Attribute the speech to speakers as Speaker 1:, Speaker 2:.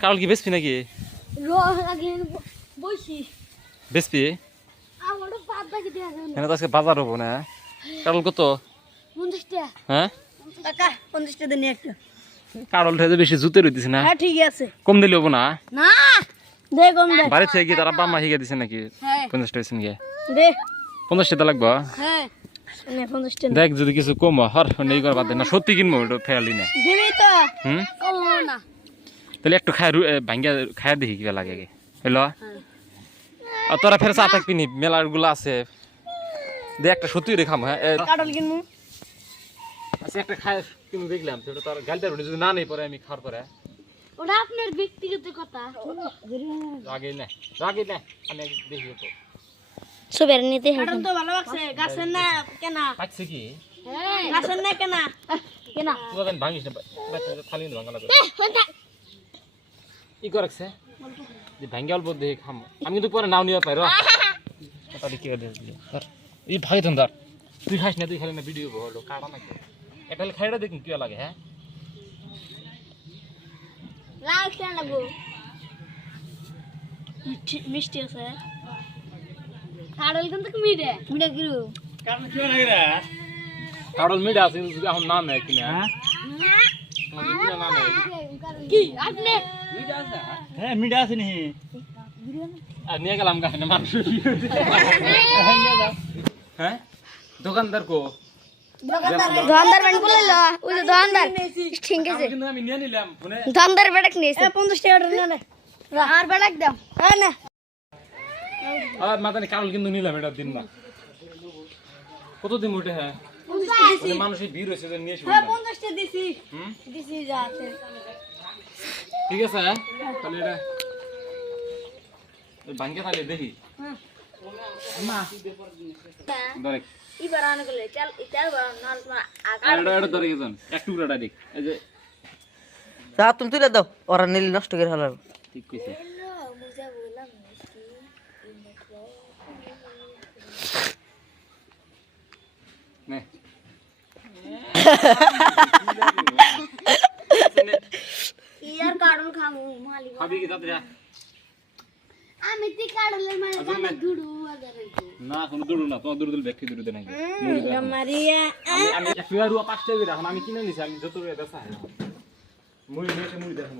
Speaker 1: কারল কি বেসপি নাকি?
Speaker 2: র
Speaker 1: বেসপি? এখানে তো আজকে বাজার হব না। কারল কত? হ্যাঁ? কারল ঠেতে বেশি জুতে রইতেছে না।
Speaker 2: হ্যাঁ ঠিক আছে।
Speaker 1: কম দিলে হব না?
Speaker 2: না দে কম দে।
Speaker 1: বাড়ি থেকে কি তারা বাম্মা শিখে দিছে নাকি?
Speaker 2: হ্যাঁ।
Speaker 1: টাকা
Speaker 2: দে।
Speaker 1: পঞ্চাশ টাকা লাগবো?
Speaker 2: হ্যাঁ।
Speaker 1: দেখ যদি কিছু কম হর নেই না সত্যি কিনবো ফেয়ালি না।
Speaker 2: দিবি তো?
Speaker 1: হুম?
Speaker 2: কম না।
Speaker 1: তাহলে একটু খায় ভাঙ্গিয়া খায় দেখি কিবা লাগে হইল? আর তোরা ফের চা থাকবি নি? মেলারগুলো আছে। দে একটা সত্যি রেখাম হ্যাঁ।
Speaker 2: কাটল কিনবো
Speaker 1: আচ্ছা একটা খায় কিন্তু দেখলাম। সেটা তোর গালটা রুটি যদি না নেই পরে আমি খাওয়ার পরে।
Speaker 2: ওটা আপনার ব্যক্তিগত কথা।
Speaker 1: রাগে না রাগে না আমি দেখি তো
Speaker 2: সুবের নিতে কাটল তো ভালো লাগছে। গাছের না কেনা।
Speaker 1: পাচ্ছে কি?
Speaker 2: হ্যাঁ গাছের না কেনা। কেনা
Speaker 1: তুই ভাঙিস না খালি ভাঙা লাগবে ই করেছে যে ভাঙ্গে অল্প দেখে খাম। আমি কিন্তু পরে নাও নিয়ে পাই র। কি এই ভাগে ধর। তুই খাস না তুই খালি না ভিডিও বলো কাটা না এটা হলে খাইটা দেখুন কি লাগে হ্যাঁ
Speaker 2: লাল মিষ্টি আছে। কাটল কিন্তু মিঠে মিঠে কিরু
Speaker 1: কারণ মিডা আছে কিন্তু এখন না নেয় কিনা। না নেয়
Speaker 2: কি আপনি
Speaker 3: হ্যাঁ মিঠা আছে নি
Speaker 1: আর নিয়ে গেলাম গাছে মানুষ হ্যাঁ দোকানদার কো
Speaker 2: দোকানদার ব্যান্ড বলে লো ওই যে দোকানদার ঠিক আছে
Speaker 1: কিন্তু আমি নিয়ে নিলাম ফোনে
Speaker 2: দোকানদার বেটাক নিয়েছে পঞ্চাশ টাকা নে আর বেটাক দাও হ্যাঁ না
Speaker 1: আর মাতানি কারণ কিন্তু নিলাম এটা দিন না কত দিন উঠে হ্যাঁ ওখানে মানুষের ভিড় হয়েছে যে নিয়ে শুনলাম
Speaker 2: পঞ্চাশটা দিছি
Speaker 1: হুম
Speaker 2: দিছি যা আছে
Speaker 1: ঠিক আছে হ্যাঁ তাহলে এটা ভাঙ্গে তাহলে দেখি ধরে
Speaker 2: এবার আনে গেলে চাল চাল বাড়ান না তোমার
Speaker 1: আর এটা এটা ধরে গেছেন এক টুকরাটা দেখ এই যে
Speaker 4: যা তুমি তুলে দাও ওরা নীল নষ্ট করে ফেলার
Speaker 1: ঠিক কইছে নে
Speaker 2: ইয়ার কারণ খামু মানে দুড়ু
Speaker 1: না কোনো দূর না তোমার ব্যাখ্যা দাও।
Speaker 2: মারিয়া
Speaker 1: আমি ফিয়ার রুয়া পাঁচটা এখন আমি কিনে নিছি আমি যত করে দেখা মুড়ি নিয়ে মুড়ি দেখা